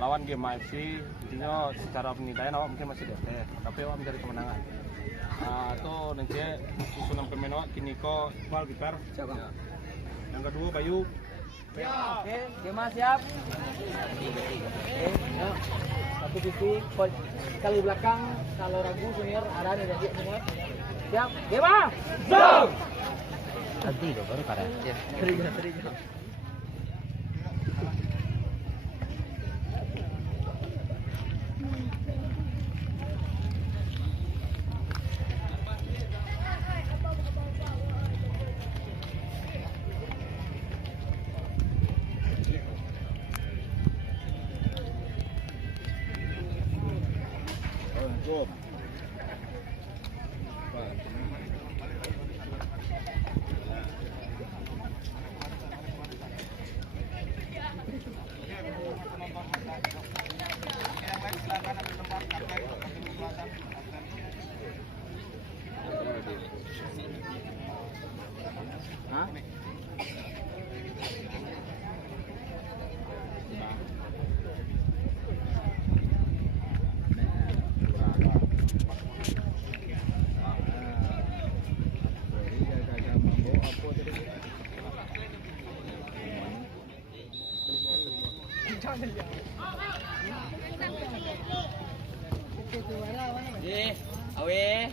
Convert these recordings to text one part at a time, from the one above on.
lawan game AFC. Intinya secara penilaian awak mungkin masih di atas, tapi awak mencari kemenangan. Itu nanti susunan pemain awak Kiniko, Iqbal, Bipar. Siapa? Yang kedua Bayu. Oke, Gema siap. Satu sisi, kali belakang kalau ragu senior ada dan dia semua. Siap, Gema. Siap. Tadi lo baru pada. Teriak. Awe.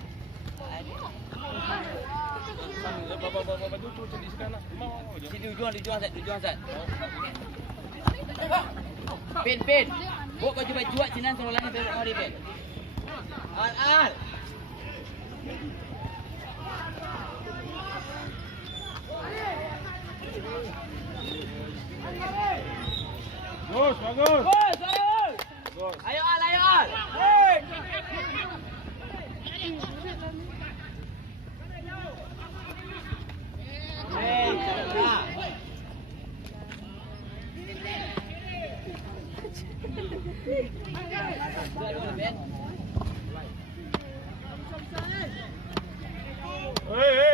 Tujuan set. Pin. Buat baju juat Cina seolahnya bebek mari pin. Al. Bagus. Ayo Al.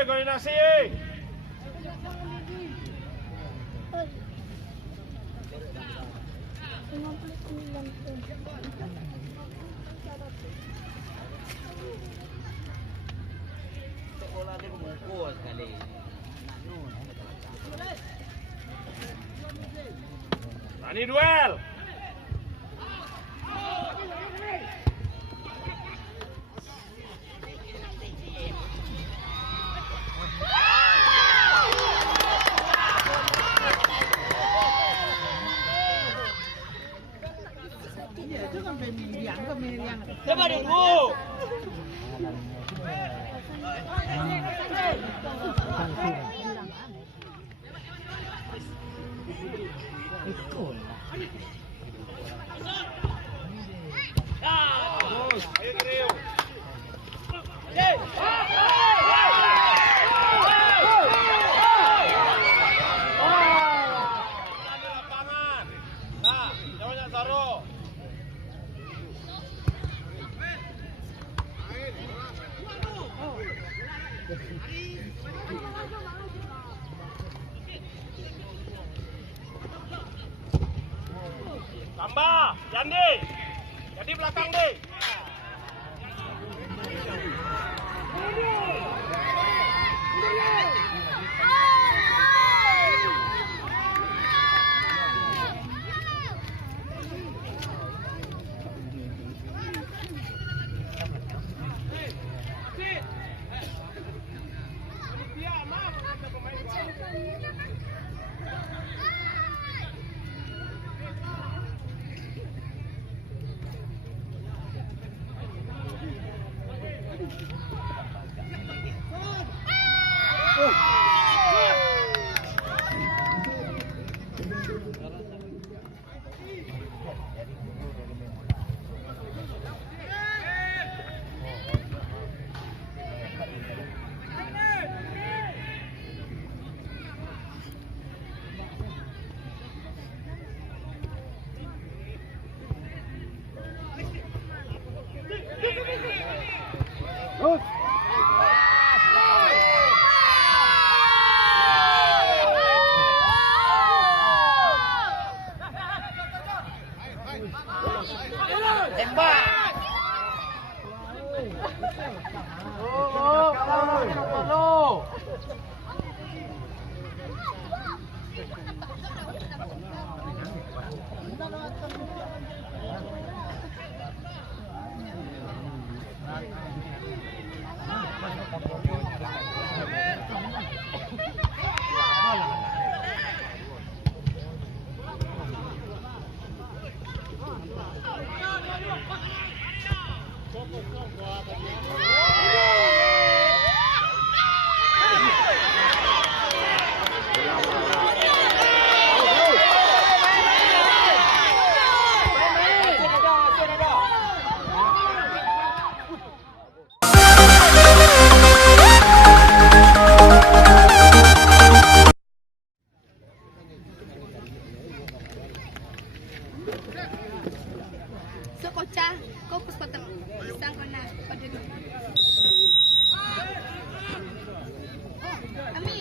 Koordinasi. Bola dia mengukur sekali. Tani duel. Coba dulu. Tambah, Jandi. Jadi belakang deh. So kocha, kopus potong isang ko na pada ni. Ami.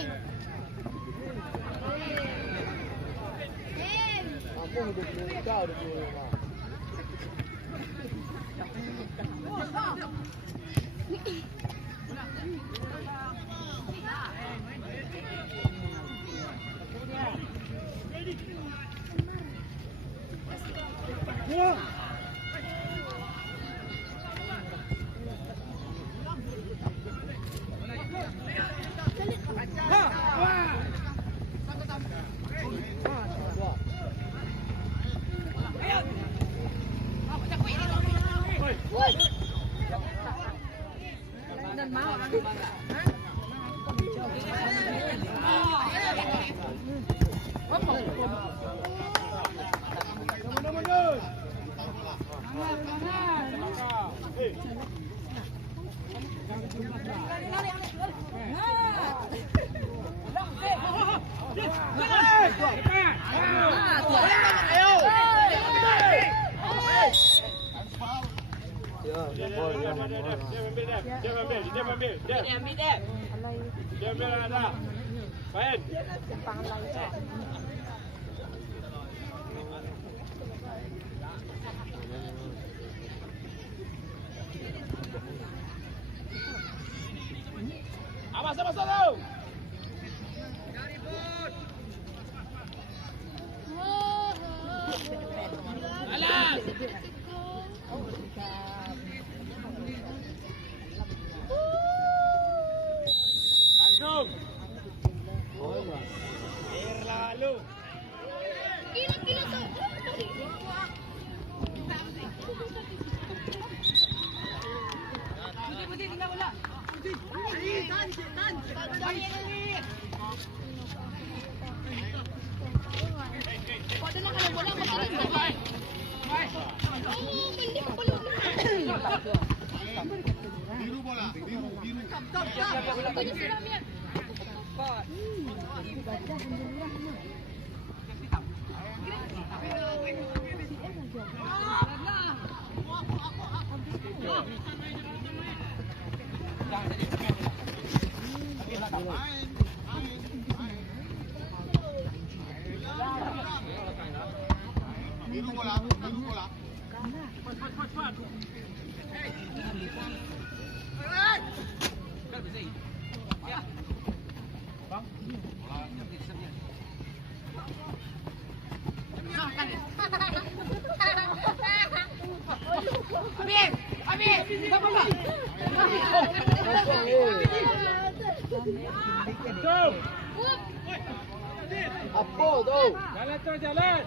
Apa tu? Jalan terus jalan.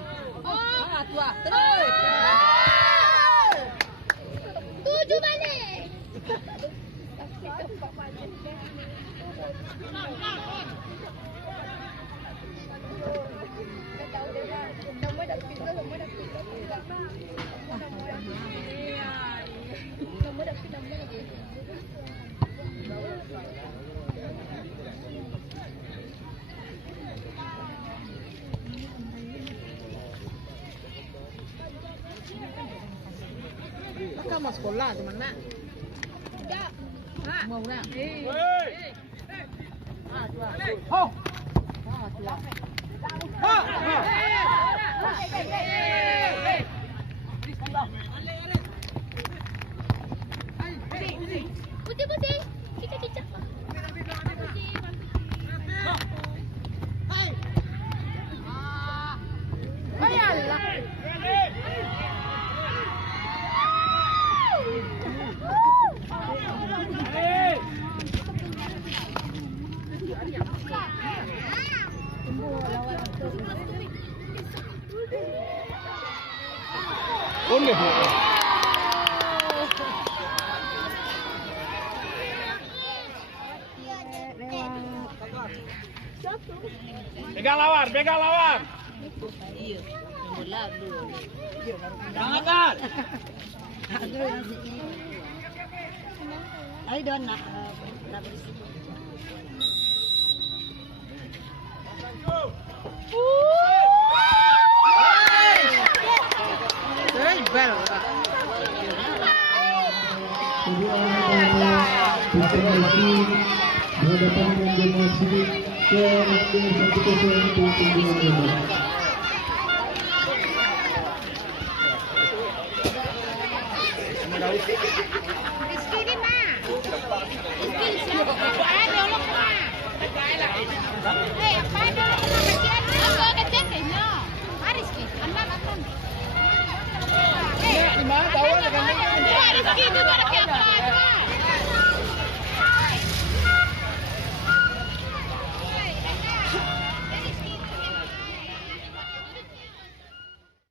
Oh, tua. Terus. Tuju balik. Kau mau sekolah di mana? Tidak. Mau nak? Oh. Putih-putih. Kita cicak. Ayolah. Pegang lawan, pegang lawan. Jangan. Ay, doon na. Rizky ni ma. Rizky siapa? Ada orang ma. Eh, apa ada orang kecian? Apa kecian kayaknya? Rizky, anak akan. Eh, Lima, tahu ada kan? Rizky itu mana